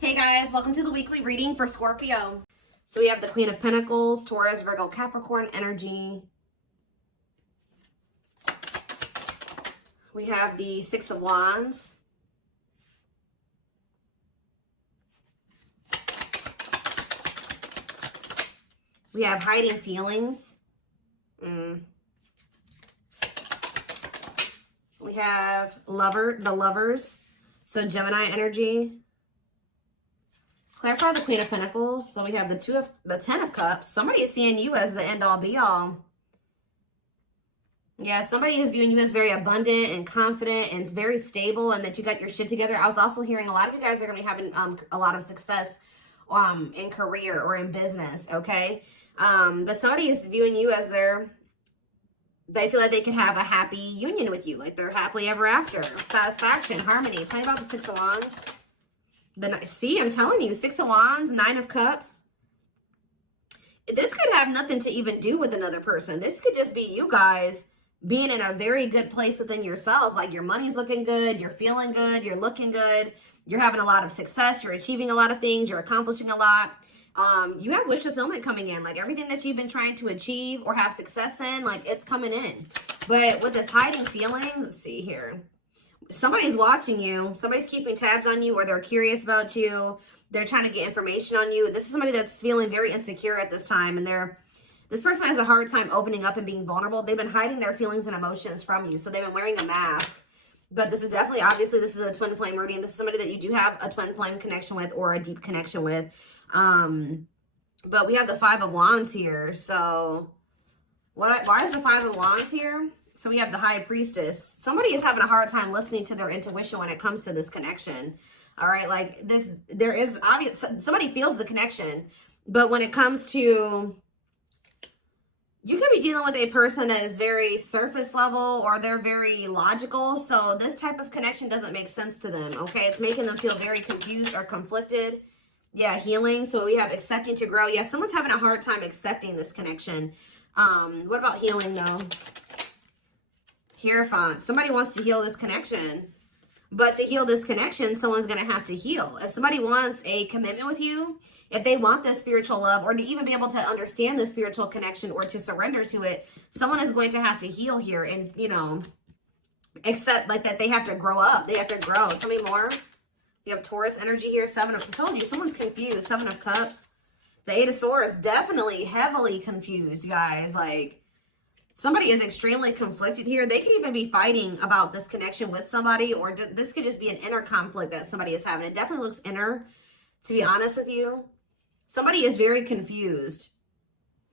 Hey guys, welcome to the weekly reading for Scorpio. So we have the Queen of Pentacles, Taurus, Virgo, Capricorn energy. We have the Six of Wands. We have hiding feelings. We have the lovers. So Gemini energy. Clarify the Queen of Pentacles. So we have the Ten of Cups. Somebody is seeing you as the end all be all. Yeah, somebody is viewing you as very abundant and confident and very stable, and that you got your shit together. I was also hearing a lot of you guys are going to be having a lot of success in career or in business, okay? But somebody is viewing you as they feel like they can have a happy union with you, like they're happily ever after, satisfaction, harmony. Tell me about the Six of Wands. See, I'm telling you, Six of Wands, Nine of Cups. This could have nothing to even do with another person. This could just be you guys being in a very good place within yourselves. Like your money's looking good, you're feeling good, you're looking good, you're having a lot of success, you're achieving a lot of things, you're accomplishing a lot. You have wish fulfillment coming in. Like everything that you've been trying to achieve or have success in, like it's coming in. But with this hiding feelings, let's see here. Somebody's watching you. Somebody's keeping tabs on you, or they're curious about you. They're trying to get information on you. This is somebody that's feeling very insecure at this time, and this person has a hard time opening up and being vulnerable. They've been hiding their feelings and emotions from you, so they've been wearing a mask. But this is definitely, obviously, this is a twin flame reading. This is somebody that you do have a twin flame connection with or a deep connection with. But we have the Five of Wands here. So why is the Five of Wands here? So we have the High Priestess. Somebody is having a hard time listening to their intuition when it comes to this connection. All right, like this, there is obvious, somebody feels the connection, but when it comes to, you could be dealing with a person that is very surface level, or they're very logical. So this type of connection doesn't make sense to them, okay? It's making them feel very confused or conflicted. Yeah, healing. So we have accepting to grow. Yeah, someone's having a hard time accepting this connection. What about healing though? Hierophant. Somebody wants to heal this connection. But to heal this connection, someone's going to have to heal. If somebody wants a commitment with you, if they want this spiritual love, or to even be able to understand the spiritual connection or to surrender to it, someone is going to have to heal here and, you know, accept like that they have to grow up. They have to grow. Tell me more. You have Taurus energy here. I told you, someone's confused. Seven of Cups. The Eight of Swords, definitely heavily confused, guys. Like, somebody is extremely conflicted here. They can even be fighting about this connection with somebody, or this could just be an inner conflict that somebody is having. It definitely looks inner, to be honest with you. Somebody is very confused.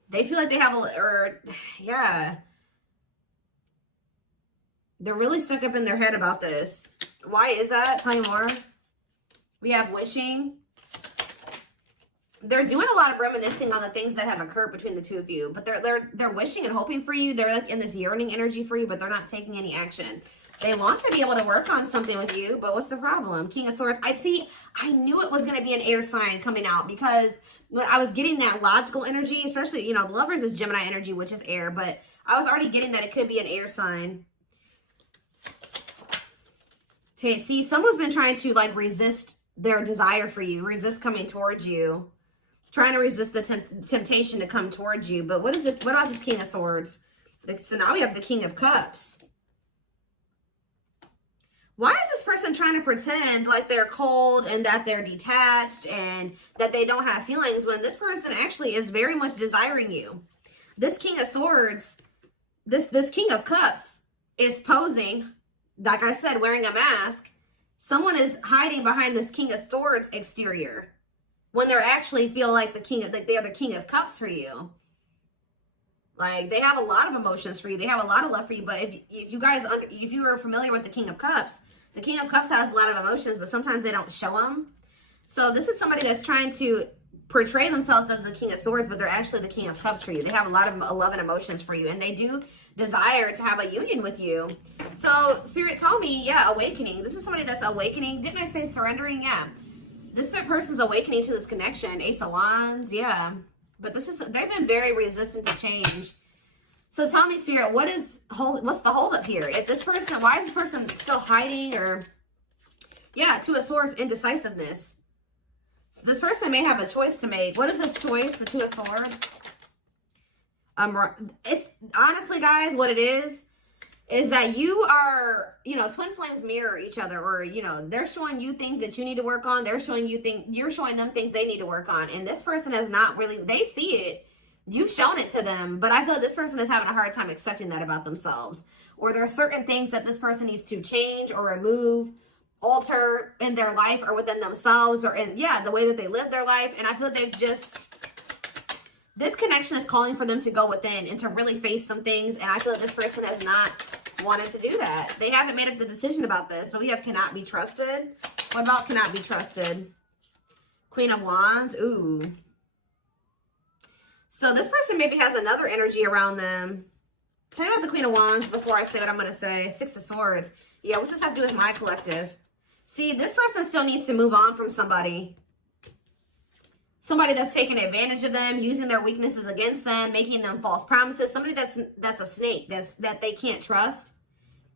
They feel like they have yeah. They're really stuck up in their head about this. Why is that? Tell me more. We have wishing. They're doing a lot of reminiscing on the things that have occurred between the two of you, but they're wishing and hoping for you. They're like in this yearning energy for you, but they're not taking any action. They want to be able to work on something with you, but what's the problem? King of Swords. I knew it was going to be an air sign coming out, because when I was getting that logical energy, especially, you know, the Lovers is Gemini energy, which is air, but I was already getting that it could be an air sign. See, someone's been trying to like resist their desire for you, resist coming towards you, trying to resist the temptation to come towards you. But what about this King of Swords? So now we have the King of Cups. Why is this person trying to pretend like they're cold and that they're detached and that they don't have feelings, when this person actually is very much desiring you? This King of Swords, this King of Cups is posing, like I said, wearing a mask. Someone is hiding behind this King of Swords exterior, when they're actually feel like they are the King of Cups for you. Like, they have a lot of emotions for you. They have a lot of love for you. But if you are familiar with the King of Cups has a lot of emotions, but sometimes they don't show them. So this is somebody that's trying to portray themselves as the King of Swords, but they're actually the King of Cups for you. They have a lot of love and emotions for you, and they do desire to have a union with you. So Spirit told me, yeah, awakening. This is somebody that's awakening. Didn't I say surrendering? Yeah. This person's awakening to this connection. Ace of Wands, yeah. But they've been very resistant to change. So tell me, Spirit, what's the holdup here? Why is this person still hiding? Or, yeah, Two of Swords, indecisiveness. So this person may have a choice to make. What is this choice? The Two of Swords. It's honestly, guys, what it is that you are, you know, twin flames mirror each other, or, you know, they're showing you things that you need to work on. They're showing you things, you're showing them things they need to work on. And this person has not really, they see it. You've shown it to them, but I feel like this person is having a hard time accepting that about themselves. Or there are certain things that this person needs to change or remove, alter in their life or within themselves, or in, yeah, the way that they live their life. And I feel like they've just, this connection is calling for them to go within and to really face some things. And I feel like this person has not wanted to do that. They haven't made up the decision about this, but we have cannot be trusted. What about cannot be trusted? Queen of Wands. Ooh. So this person maybe has another energy around them. Tell me about the Queen of Wands before I say what I'm going to say. Six of Swords. Yeah, what's this have to do with my collective? See, this person still needs to move on from somebody. Somebody that's taking advantage of them, using their weaknesses against them, making them false promises. Somebody that's a snake, that they can't trust.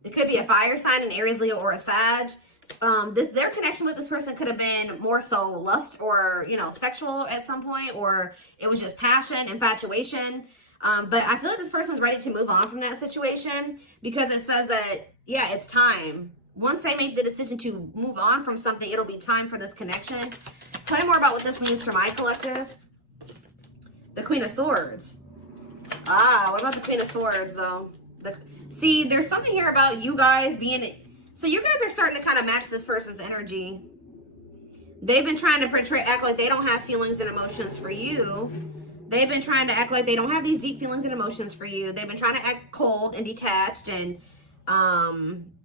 It could be a fire sign, an Aries, Leo, or a Sag. Their connection with this person could have been more so lust or, you know, sexual at some point, or it was just passion, infatuation. But I feel like this person's ready to move on from that situation, because it says that, yeah, it's time. Once they make the decision to move on from something, it'll be time for this connection. Tell me more about what this means for my collective. The Queen of Swords. Ah, what about the Queen of Swords, though? See, there's something here about you guys being... So you guys are starting to kind of match this person's energy. They've been trying to act like they don't have feelings and emotions for you. They've been trying to act like they don't have these deep feelings and emotions for you. They've been trying to act cold and detached, and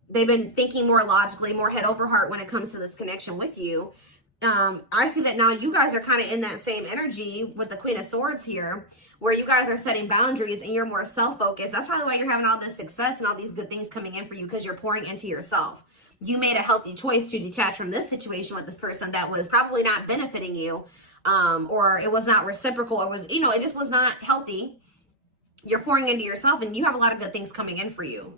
they've been thinking more logically, more head over heart when it comes to this connection with you. I see that now you guys are kind of in that same energy with the Queen of Swords here, where you guys are setting boundaries and you're more self-focused. That's probably why you're having all this success and all these good things coming in for you, because you're pouring into yourself. You made a healthy choice to detach from this situation with this person that was probably not benefiting you, or it was not reciprocal, or was, you know, it just was not healthy. You're pouring into yourself and you have a lot of good things coming in for you.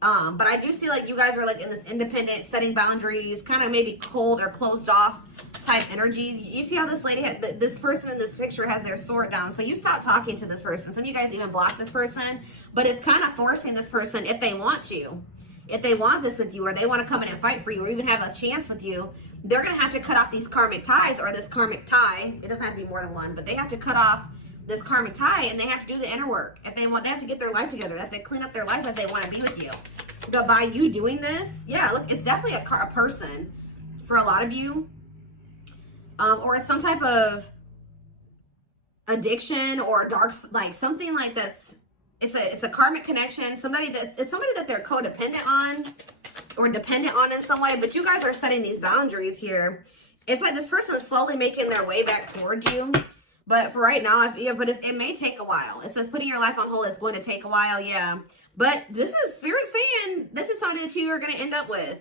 But I do see like you guys are like in this independent, setting boundaries, kind of maybe cold or closed off type energy. You see how this lady, this person in this picture has their sword down. So you stop talking to this person. Some of you guys even block this person, but it's kind of forcing this person, if they want to, if they want this with you, or they want to come in and fight for you, or even have a chance with you, they're going to have to cut off these karmic ties, or this karmic tie. It doesn't have to be more than one, but they have to cut off this karmic tie, and they have to do the inner work. If they want, they have to get their life together. They have to clean up their life if they want to be with you. But by you doing this, yeah, look, it's definitely a person for a lot of you. Or it's some type of addiction or dark, like something like that's, it's a karmic connection. It's somebody that they're codependent on or dependent on in some way. But you guys are setting these boundaries here. It's like this person is slowly making their way back towards you. But for right now, but it may take a while. It says putting your life on hold, it's going to take a while, yeah. But this is Spirit saying this is somebody that you are going to end up with.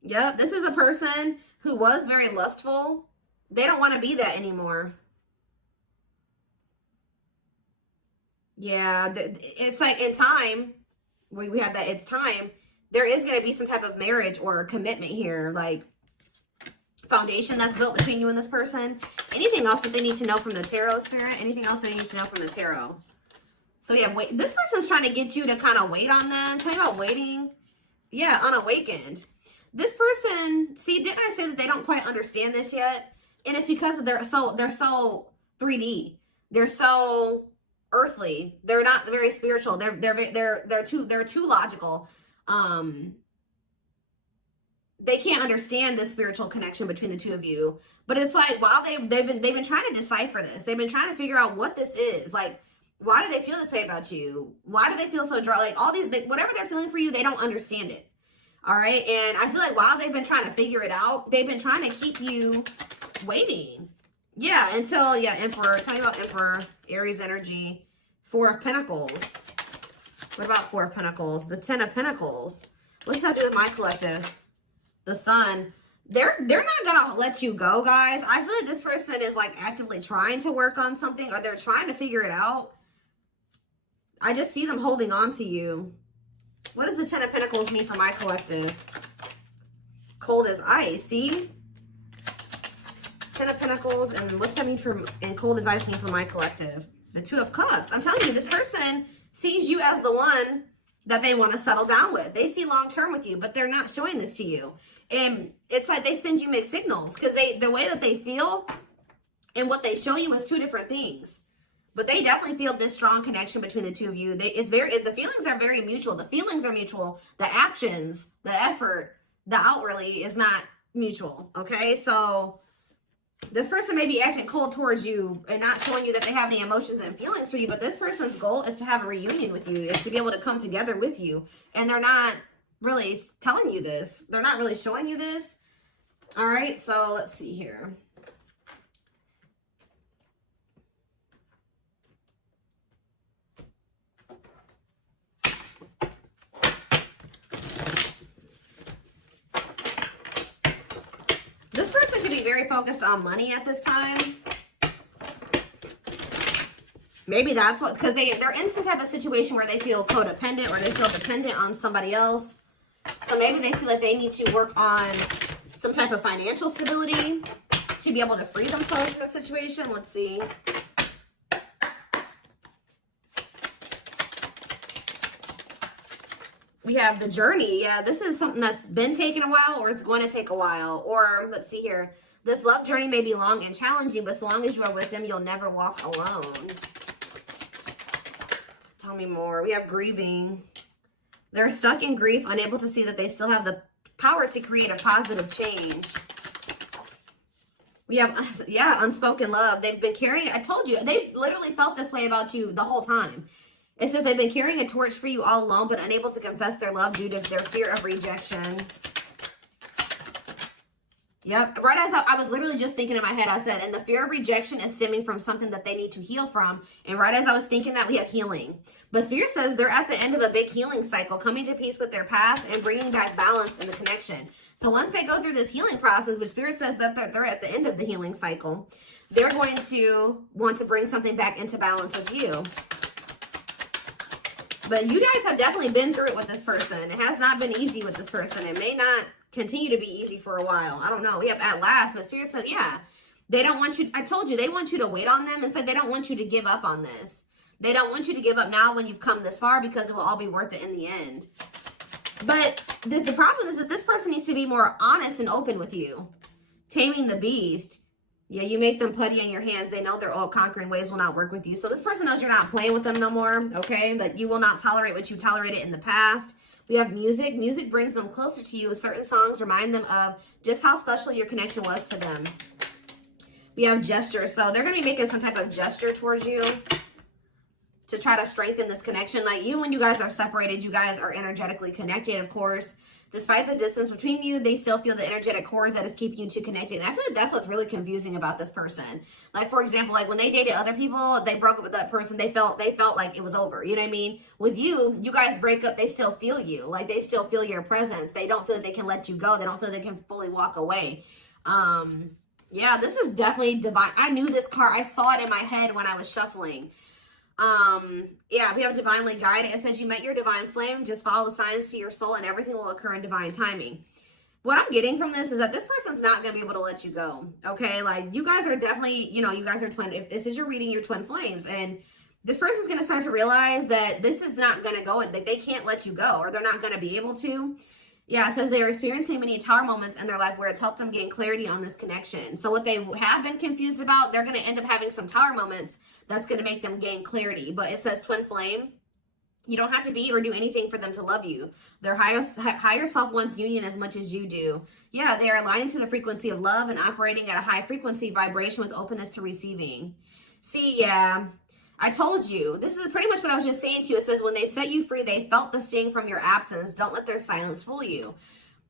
Yep, this is a person who was very lustful. They don't want to be that anymore. Yeah, it's like in time, we have that, it's time. There is going to be some type of marriage or commitment here, like foundation that's built between you and this person. Anything else that they need to know from the tarot, Spirit? Anything else they need to know from the tarot? So yeah, wait. This person's trying to get you to kind of wait on them. Tell you about waiting. Yeah, unawakened. This person, see, didn't I say that they don't quite understand this yet? And it's because they're so 3D. They're so earthly. They're not very spiritual. They're too logical. They can't understand this spiritual connection between the two of you. But it's like, while they've been trying to decipher this. They've been trying to figure out what this is. Like, why do they feel this way about you? Why do they feel so dry? Like, all these, whatever they're feeling for you, they don't understand it. All right. And I feel like while they've been trying to figure it out, they've been trying to keep you waiting. Yeah. Until, yeah, Emperor. Tell me about Emperor, Aries energy, Four of Pentacles. What about Four of Pentacles? The Ten of Pentacles. What's that do with my collective? The Sun. They're not gonna let you go, guys. I feel like this person is like actively trying to work on something, or they're trying to figure it out. I just see them holding on to you. What does the Ten of Pentacles mean for my collective? Cold as ice. See? Ten of Pentacles, and what's that mean for, and cold as ice mean for my collective? The Two of Cups. I'm telling you, this person sees you as the one that they want to settle down with. They see long-term with you, but they're not showing this to you. And it's like they send you mixed signals because the way that they feel and what they show you is two different things. But they definitely feel this strong connection between the two of you. The feelings are very mutual. The feelings are mutual. The actions, the effort, the outwardly is not mutual. Okay, so this person may be acting cold towards you and not showing you that they have any emotions and feelings for you. But this person's goal is to have a reunion with you, is to be able to come together with you. And they're not really telling you this. They're not really showing you this. All right, so let's see here. This person could be very focused on money at this time. Maybe that's what, because they're in some type of situation where they feel codependent or they feel dependent on somebody else. So maybe they feel like they need to work on some type of financial stability to be able to free themselves from the situation. Let's see. We have the journey. Yeah, this is something that's been taking a while, or it's going to take a while. Or let's see here. This love journey may be long and challenging, but as long as you are with them, you'll never walk alone. Tell me more. We have grieving. They're stuck in grief, unable to see that they still have the power to create a positive change. We have, yeah, unspoken love. They've been carrying, I told you, they've literally felt this way about you the whole time. It says they've been carrying a torch for you all alone, but unable to confess their love due to their fear of rejection. Yep. Right as I was literally just thinking in my head, I said, and the fear of rejection is stemming from something that they need to heal from. And right as I was thinking that, we have healing. But Spirit says they're at the end of a big healing cycle, coming to peace with their past and bringing back balance in the connection. So once they go through this healing process, which Spirit says that they're at the end of the healing cycle, they're going to want to bring something back into balance with you. But you guys have definitely been through it with this person. It has not been easy with this person. It may not continue to be easy for a while. I don't know. We have at last, but Spirit said, yeah, they don't want you. I told you, they want you to wait on them and said they don't want you to give up on this. They don't want you to give up now when you've come this far, because it will all be worth it in the end. But the problem is that this person needs to be more honest and open with you. Taming the beast. Yeah, you make them putty in your hands. They know their all conquering ways will not work with you. So this person knows you're not playing with them no more, okay? That you will not tolerate what you tolerated in the past. We have music. Music brings them closer to you. Certain songs remind them of just how special your connection was to them. We have gestures. So they're going to be making some type of gesture towards you to try to strengthen this connection. Like you, when you guys are separated, you guys are energetically connected, of course. Despite the distance between you, they still feel the energetic cord that is keeping you two connected. And I feel like that's what's really confusing about this person. Like, for example, like when they dated other people, they broke up with that person. They felt like it was over. You know what I mean? With you, you guys break up, they still feel you. Like, they still feel your presence. They don't feel that they can let you go. They don't feel they can fully walk away. Yeah, this is definitely divine. I knew this card. I saw it in my head when I was shuffling. Yeah, we have divinely guided. It says you met your divine flame. Just follow the signs to your soul and everything will occur in divine timing. What I'm getting from this is that this person's not going to be able to let you go. Okay. Like you guys are definitely, you know, you guys are twin. If this is your reading, your twin flames, and this person's going to start to realize that this is not going to go and that they can't let you go, or they're not going to be able to. Yeah, it says they are experiencing many tower moments in their life where it's helped them gain clarity on this connection. So what they have been confused about, they're going to end up having some tower moments that's going to make them gain clarity. But it says twin flame. You don't have to be or do anything for them to love you. Their higher self wants union as much as you do. Yeah, they are aligning to the frequency of love and operating at a high frequency vibration with openness to receiving. See, yeah, I told you. This is pretty much what I was just saying to you. It says when they set you free, they felt the sting from your absence. Don't let their silence fool you.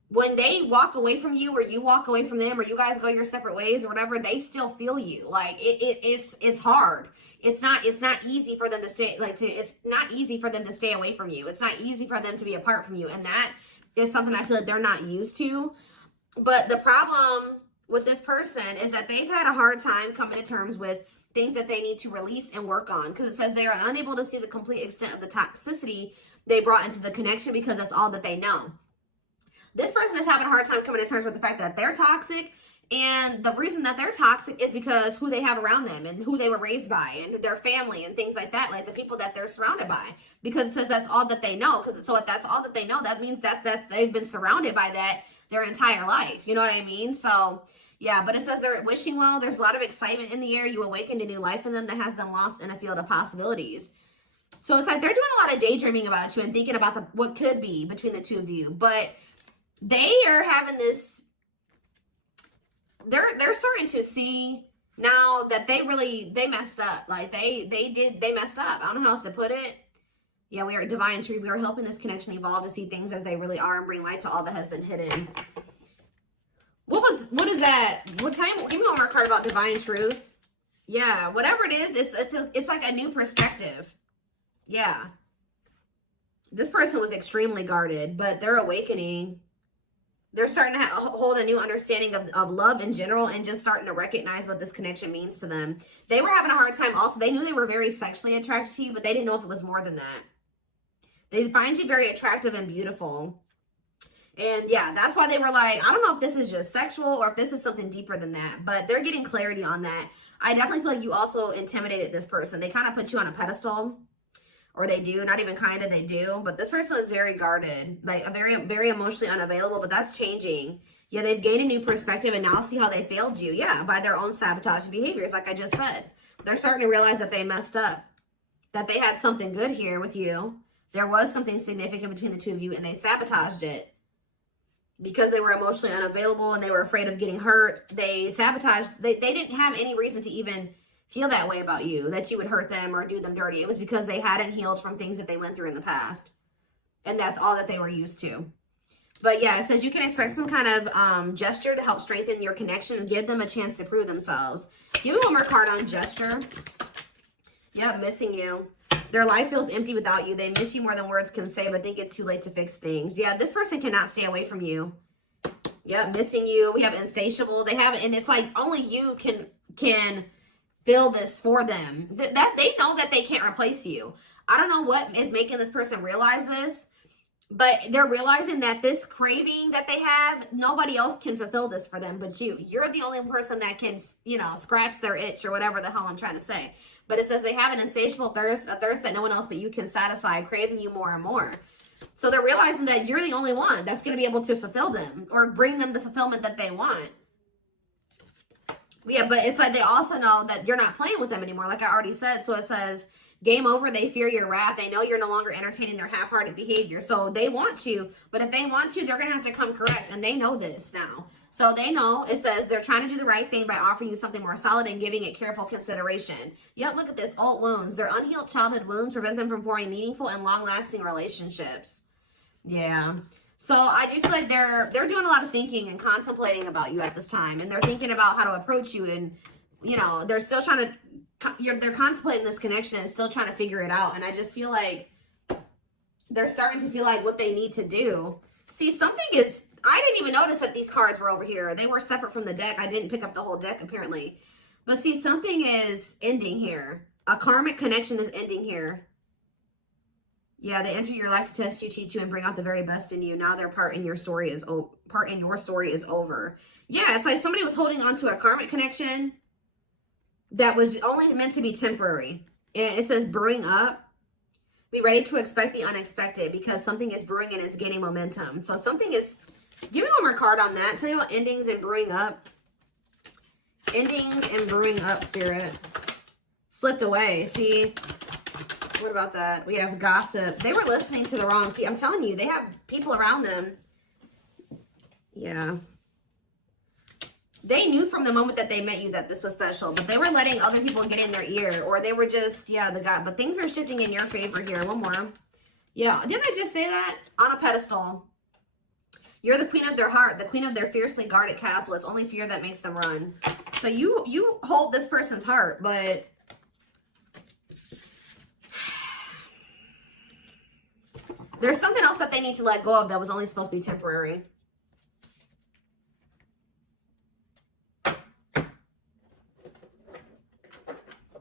When they walk away from you, or you walk away from them, or you guys go your separate ways or whatever, they still feel you. Like it's hard. It's not easy for them to stay, it's not easy for them to stay away from you. It's not easy for them to be apart from you. And that is something I feel like they're not used to. But the problem with this person is that they've had a hard time coming to terms with things that they need to release and work on. Because it says they are unable to see the complete extent of the toxicity they brought into the connection because that's all that they know. This person is having a hard time coming to terms with the fact that they're toxic And the reason that they're toxic is because who they have around them and who they were raised by and their family and things like that, like the people that they're surrounded by. Because it says that's all that they know. So if that's all that they know, that means that they've been surrounded by that their entire life. You know what I mean? So yeah, but it says they're wishing well. There's a lot of excitement in the air. You awakened a new life in them that has them lost in a field of possibilities. So it's like they're doing a lot of daydreaming about you and thinking about what could be between the two of you. But they are having this, they're starting to see now that they messed up. Like they messed up. I don't know how else to put it. Yeah, we are divine truth. We are helping this connection evolve to see things as they really are and bring light to all that has been hidden. What is that? What time? Give me one more card about divine truth. Yeah, whatever it is, it's like a new perspective. Yeah. This person was extremely guarded, but they're awakening. They're starting to hold a new understanding of love in general and just starting to recognize what this connection means to them. They were having a hard time also. They knew they were very sexually attracted to you, but they didn't know if it was more than that. They find you very attractive and beautiful. And yeah, that's why they were like, I don't know if this is just sexual or if this is something deeper than that, but they're getting clarity on that. I definitely feel like you also intimidated this person. They kind of put you on a pedestal, or they do, not even kind of, they do. But this person is very guarded, like very emotionally unavailable, but that's changing. Yeah, they've gained a new perspective and now see how they failed you. Yeah, by their own sabotage behaviors, like I just said. They're starting to realize that they messed up, that they had something good here with you. There was something significant between the two of you and they sabotaged it. Because they were emotionally unavailable and they were afraid of getting hurt, they sabotaged. They didn't have any reason to even feel that way about you, that you would hurt them or do them dirty. It was because they hadn't healed from things that they went through in the past. And that's all that they were used to. But yeah, it says you can expect some kind of gesture to help strengthen your connection and give them a chance to prove themselves. Give me one more card on gesture. Yep, missing you. Their life feels empty without you. They miss you more than words can say, but think it's too late to fix things. Yeah, this person cannot stay away from you. Yeah, missing you. We have insatiable. They have, and it's like only you can feel this for them. That they know that they can't replace you. I don't know what is making this person realize this, but they're realizing that this craving that they have, nobody else can fulfill this for them but you. You're the only person that can, you know, scratch their itch or whatever the hell I'm trying to say. But it says they have an insatiable thirst, a thirst that no one else but you can satisfy, craving you more and more. So they're realizing that you're the only one that's going to be able to fulfill them or bring them the fulfillment that they want. Yeah, but it's like they also know that you're not playing with them anymore, like I already said. So it says, game over, they fear your wrath. They know you're no longer entertaining their half-hearted behavior. So they want you, but if they want you, they're going to have to come correct. And they know this now. So they know, it says they're trying to do the right thing by offering you something more solid and giving it careful consideration. Yet look at this, old wounds. Their unhealed childhood wounds prevent them from forming meaningful and long-lasting relationships. Yeah. So I do feel like they're doing a lot of thinking and contemplating about you at this time. And they're thinking about how to approach you. And, you know, they're still trying to, they're contemplating this connection and still trying to figure it out. And I just feel like they're starting to feel like what they need to do. See, something is, I didn't even notice that these cards were over here. They were separate from the deck. I didn't pick up the whole deck, apparently. But see, something is ending here. A karmic connection is ending here. Yeah, they enter your life to test you, teach you, and bring out the very best in you. Now their part in your story is over. Yeah, it's like somebody was holding on to a karmic connection that was only meant to be temporary. And it says brewing up. Be ready to expect the unexpected because something is brewing and it's gaining momentum. So something is... Give me one more card on that. Tell me about endings and brewing up. Endings and brewing up, Spirit. Slipped away. See? What about that? We have gossip. They were listening to the wrong people. I'm telling you, they have people around them. Yeah. They knew from the moment that they met you that this was special, but they were letting other people get in their ear, or they were just, yeah, the guy. But things are shifting in your favor here. One more. Yeah. Didn't I just say that? On a pedestal. You're the queen of their heart, the queen of their fiercely guarded castle. It's only fear that makes them run. So you hold this person's heart, but there's something else that they need to let go of that was only supposed to be temporary.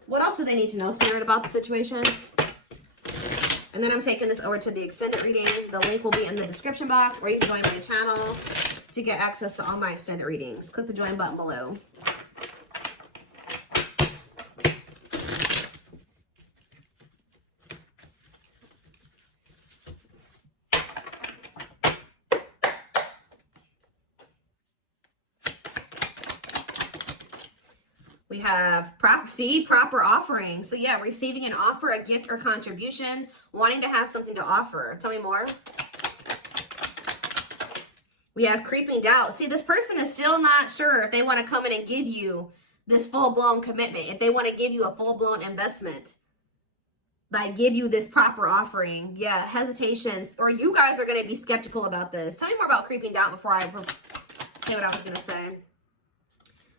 What else do they need to know, Spirit, about the situation? And then I'm taking this over to the extended reading. The link will be in the description box, or you can join my channel. to get access to all my extended readings, click the join button below. We have proper offering. So yeah, receiving an offer, a gift, or contribution, wanting to have something to offer. Tell me more. We have creeping doubt. See, this person is still not sure if they want to come in and give you this full-blown commitment, if they want to give you a full-blown investment, like give you this proper offering. Yeah, hesitations, or you guys are going to be skeptical about this. Tell me more about creeping doubt before I say what I was going to say.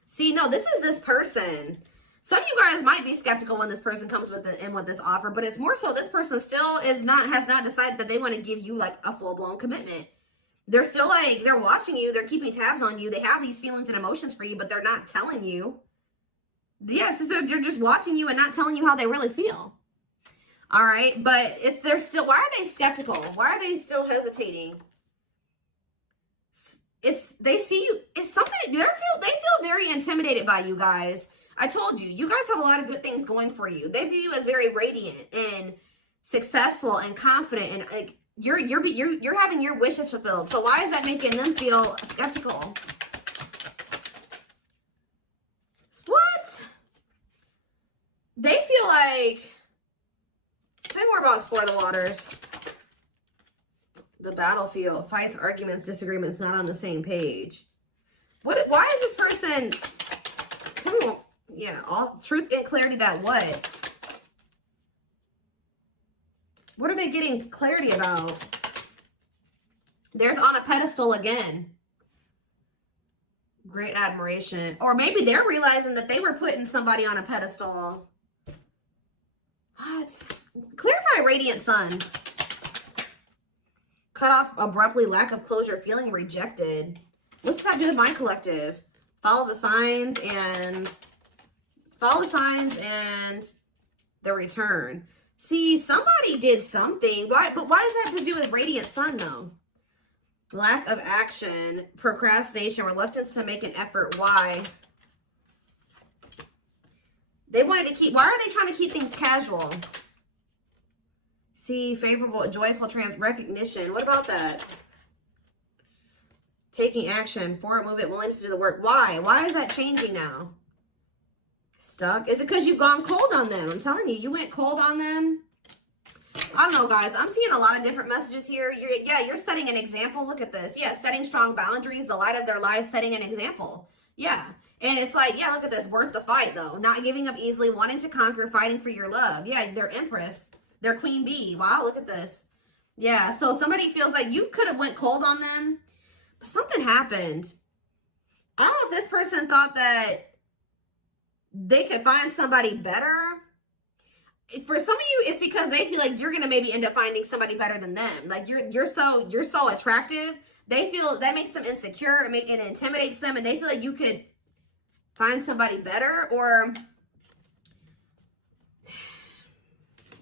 See, no, this is this person. Some of you guys might be skeptical when this person comes with this offer, but it's more so this person still has not decided that they want to give you like a full-blown commitment. They're still like, they're watching you, they're keeping tabs on you, they have these feelings and emotions for you, but they're not telling you. Yes, so they're just watching you and not telling you how they really feel. All right, but they're still, why are they skeptical? Why are they still hesitating? They see you, it's something, they feel very intimidated by you guys. I told you, you guys have a lot of good things going for you. They view you as very radiant and successful and confident, and like you're having your wishes fulfilled. So why is that making them feel skeptical? What? They feel like, tell me more about Explore the Waters. The battlefield, fights, arguments, disagreements, not on the same page. Why is this person, tell me more, yeah, all truth and clarity that what? What are they getting clarity about? There's on a pedestal again. Great admiration. Or maybe they're realizing that they were putting somebody on a pedestal. What? Clarify radiant sun. Cut off abruptly, lack of closure, feeling rejected. What's that do with my collective? Follow the signs and the return. See, somebody did something. But why does that have to do with radiant sun though? Lack of action, procrastination, reluctance to make an effort. Why? They wanted to keep, why are they trying to keep things casual? See, favorable, joyful, recognition. What about that? Taking action, forward movement, willingness to do the work. Why? Why is that changing now? Stuck? Is it because you've gone cold on them? I'm telling you, you went cold on them. I don't know, guys. I'm seeing a lot of different messages here. You're setting an example. Look at this. Yeah, setting strong boundaries, the light of their life, setting an example. Yeah. And it's like, yeah, look at this. Worth the fight, though. Not giving up easily, wanting to conquer, fighting for your love. Yeah, they're Empress. They're Queen Bee. Wow, look at this. Yeah, so somebody feels like you could have went cold on them, but something happened. I don't know if this person thought that they could find somebody better. For some of you, it's because they feel like you're going to maybe end up finding somebody better than them. Like you're so attractive. They feel that makes them insecure and it intimidates them, and they feel like you could find somebody better. Or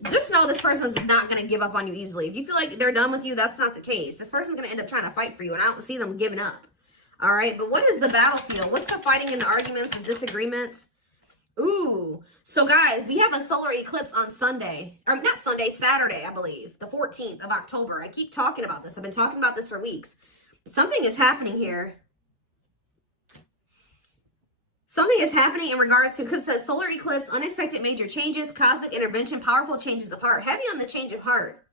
just know this person's not going to give up on you easily. If you feel like they're done with you, that's not the case. This person's going to end up trying to fight for you, and I don't see them giving up. All right, but what is the battlefield? What's the fighting and the arguments and disagreements? Ooh, so guys, we have a solar eclipse on Sunday. Or not Sunday, Saturday, I believe. The 14th of October. I keep talking about this. I've been talking about this for weeks. Something is happening here. Something is happening in regards to, because it says solar eclipse, unexpected major changes, cosmic intervention, powerful changes of heart. Heavy on the change of heart.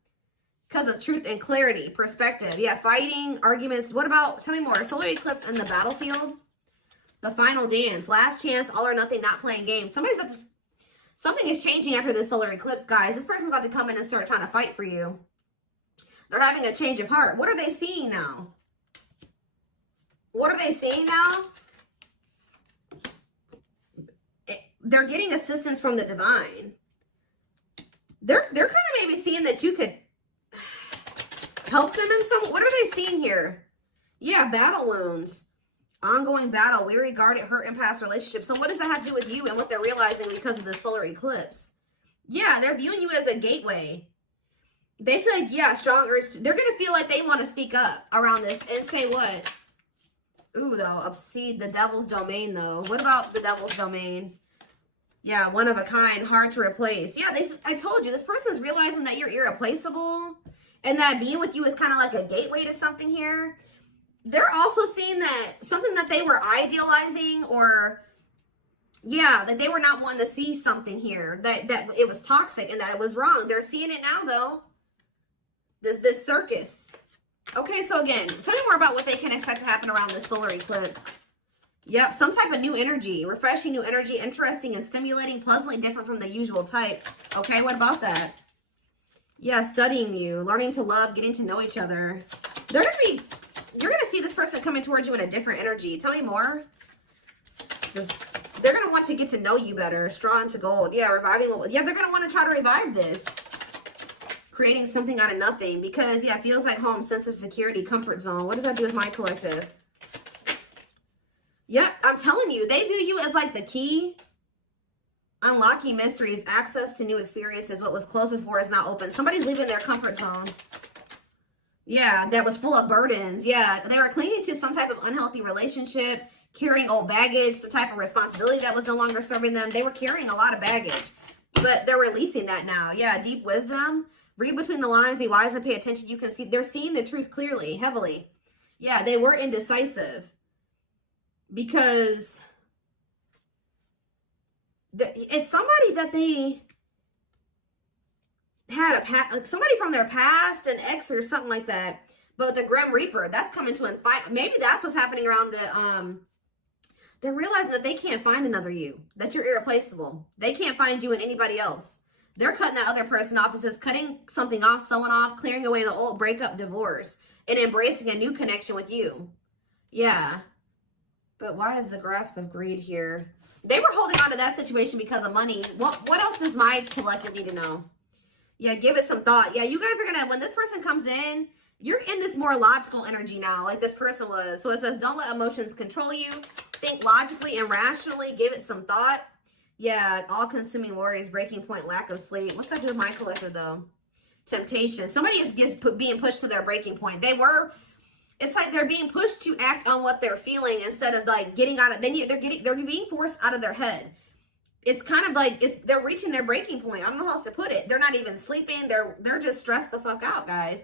Because of truth and clarity, perspective. Yeah, fighting, arguments. What about, tell me more. Solar eclipse and the battlefield. The final dance. Last chance, all or nothing, not playing games. Something is changing after this solar eclipse, guys. This person's about to come in and start trying to fight for you. They're having a change of heart. What are they seeing now? What are they seeing now? They're getting assistance from the divine. They're kind of maybe seeing that you could help them in some. What are they seeing here? Yeah, battle wounds. Ongoing battle, weary, guarded, hurt, in past relationships. So what does that have to do with you and what they're realizing because of the solar eclipse? Yeah, they're viewing you as a gateway. They feel like, yeah, strong urge. They're going to feel like they want to speak up around this and say what? Ooh, though, obscene, the devil's domain, though. What about the devil's domain? Yeah, one of a kind, hard to replace. Yeah, I told you, this person's realizing that you're irreplaceable and that being with you is kind of like a gateway to something here. They're also seeing that something that they were idealizing, or yeah, that they were not wanting to see something here, that it was toxic and that it was wrong. They're seeing it now, though. This circus. Okay, so again, tell me more about what they can expect to happen around this solar eclipse. Yep, some type of new energy, refreshing new energy, interesting and stimulating, pleasantly different from the usual type. Okay, what about that? Yeah, studying you, learning to love, getting to know each other. You're gonna see this person coming towards you in a different energy. Tell me more. They're gonna want to get to know you better. Straw into gold. Yeah, reviving. Yeah, they're gonna want to try to revive this. Creating something out of nothing, because yeah, it feels like home, sense of security, comfort zone. What does that do with my collective? Yep, I'm telling you, they view you as like the key. Unlocking mysteries, access to new experiences. What was closed before is now open. Somebody's leaving their comfort zone. Yeah, that was full of burdens. Yeah, they were clinging to some type of unhealthy relationship, carrying old baggage, some type of responsibility that was no longer serving them. They were carrying a lot of baggage, but they're releasing that now. Yeah, deep wisdom. Read between the lines, be wise and pay attention. You can see, they're seeing the truth clearly, heavily. Yeah, they were indecisive because it's somebody that they had like somebody from their past, an ex or something like that. But the Grim Reaper, that's coming to an fight. Maybe that's what's happening around the, they're realizing that they can't find another you, that you're irreplaceable. They can't find you in anybody else. They're cutting that other person off. It says cutting something off, someone off, clearing away the old breakup, divorce, and embracing a new connection with you. Yeah. But why is the grasp of greed here? They were holding on to that situation because of money. What else does my collective need to know? Yeah, give it some thought. Yeah, you guys are going to, when this person comes in, you're in this more logical energy now, like this person was. So it says, don't let emotions control you. Think logically and rationally. Give it some thought. Yeah, all-consuming worries, breaking point, lack of sleep. What's that do with my collective, though? Temptation. Somebody is being pushed to their breaking point. It's like they're being pushed to act on what they're feeling instead of like getting out of. They're being forced out of their head. It's kind of like they're reaching their breaking point. I don't know how else to put it. They're not even sleeping. They're just stressed the fuck out, guys.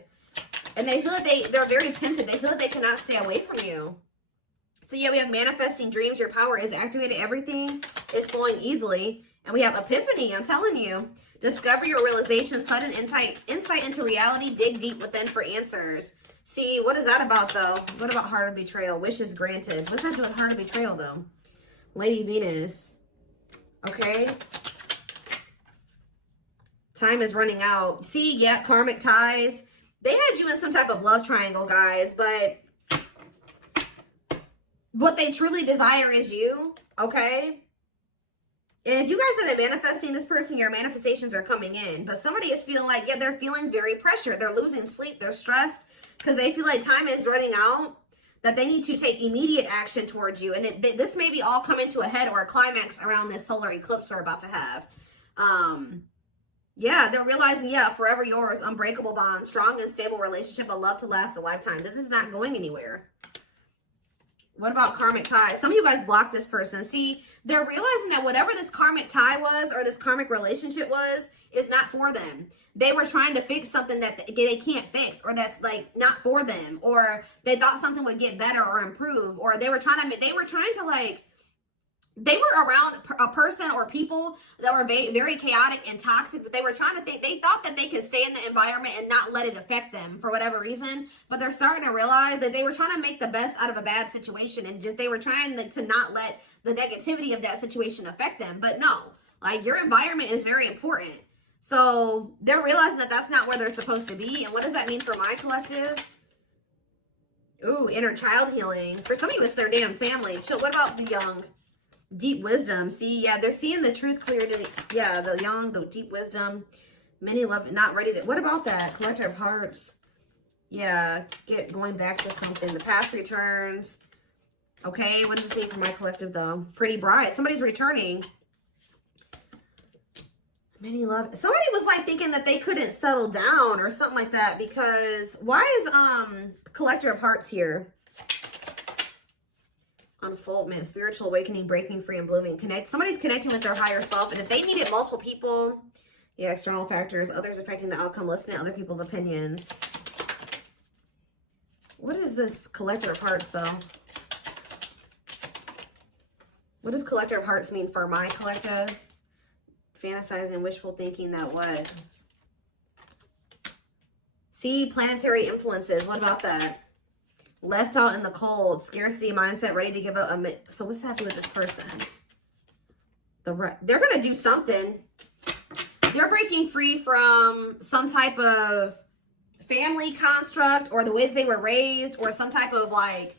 And they feel like they're very tempted. They feel like they cannot stay away from you. So yeah, we have manifesting dreams. Your power is activated. Everything is flowing easily. And we have epiphany. I'm telling you. Discover your realization. Sudden insight into reality. Dig deep within for answers. See, what is that about, though? What about heart of betrayal? Wishes granted. What's that doing with heart of betrayal, though? Lady Venus. Okay. Time is running out. See, yeah, karmic ties. They had you in some type of love triangle, guys, but what they truly desire is you, okay? And if you guys have been manifesting this person, your manifestations are coming in. But somebody is feeling like, yeah, they're feeling very pressured. They're losing sleep. They're stressed because they feel like time is running out, that they need to take immediate action towards you. And this may be all coming to a head or a climax around this solar eclipse we're about to have. Yeah, they're realizing, yeah, forever yours, unbreakable bond, strong and stable relationship, a love to last a lifetime. This is not going anywhere. What about karmic ties? Some of you guys blocked this person. See, they're realizing that whatever this karmic tie was or this karmic relationship was is not for them. They were trying to fix something that they can't fix, or that's like not for them, or they thought something would get better or improve, or they were trying to like, they were around a person or people that were very, very chaotic and toxic, but they were trying to think, they thought that they could stay in the environment and not let it affect them for whatever reason. But they're starting to realize that they were trying to make the best out of a bad situation, and just they were trying to not let the negativity of that situation affect them. But no, like, your environment is very important. So they're realizing that that's not where they're supposed to be. And what does that mean for my collective? Ooh, inner child healing. For some of you, it's their damn family. What about the young? Deep wisdom. See, yeah, they're seeing the truth clearly. Yeah, the young, the deep wisdom. Many love, not ready to. What about that? Collector of hearts. Yeah, going back to something. The past returns. Okay, what does this mean for my collective, though? Pretty bright. Somebody's returning. Many love. Somebody was like thinking that they couldn't settle down or something like that, because why is Collector of Hearts here? unfoldment, spiritual awakening, breaking free and blooming. Somebody's connecting with their higher self, and if they needed multiple people, yeah, external factors, others affecting the outcome, listening to other people's opinions. What is this collector of hearts, though? What does collector of hearts mean for my collective? Fantasizing, wishful thinking, that what? See, planetary influences. What about that? Left out in the cold, scarcity mindset, ready to give up. So what's happening with this person? They're going to do something. They're breaking free from some type of family construct, or the way that they were raised, or some type of like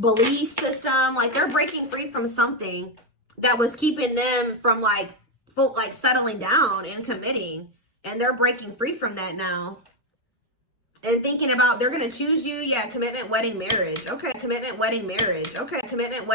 belief system. Like they're breaking free from something that was keeping them from like settling down and committing, and they're breaking free from that now and thinking about they're going to choose you. Yeah, commitment, wedding, marriage. Okay, commitment, wedding, marriage. Okay, commitment,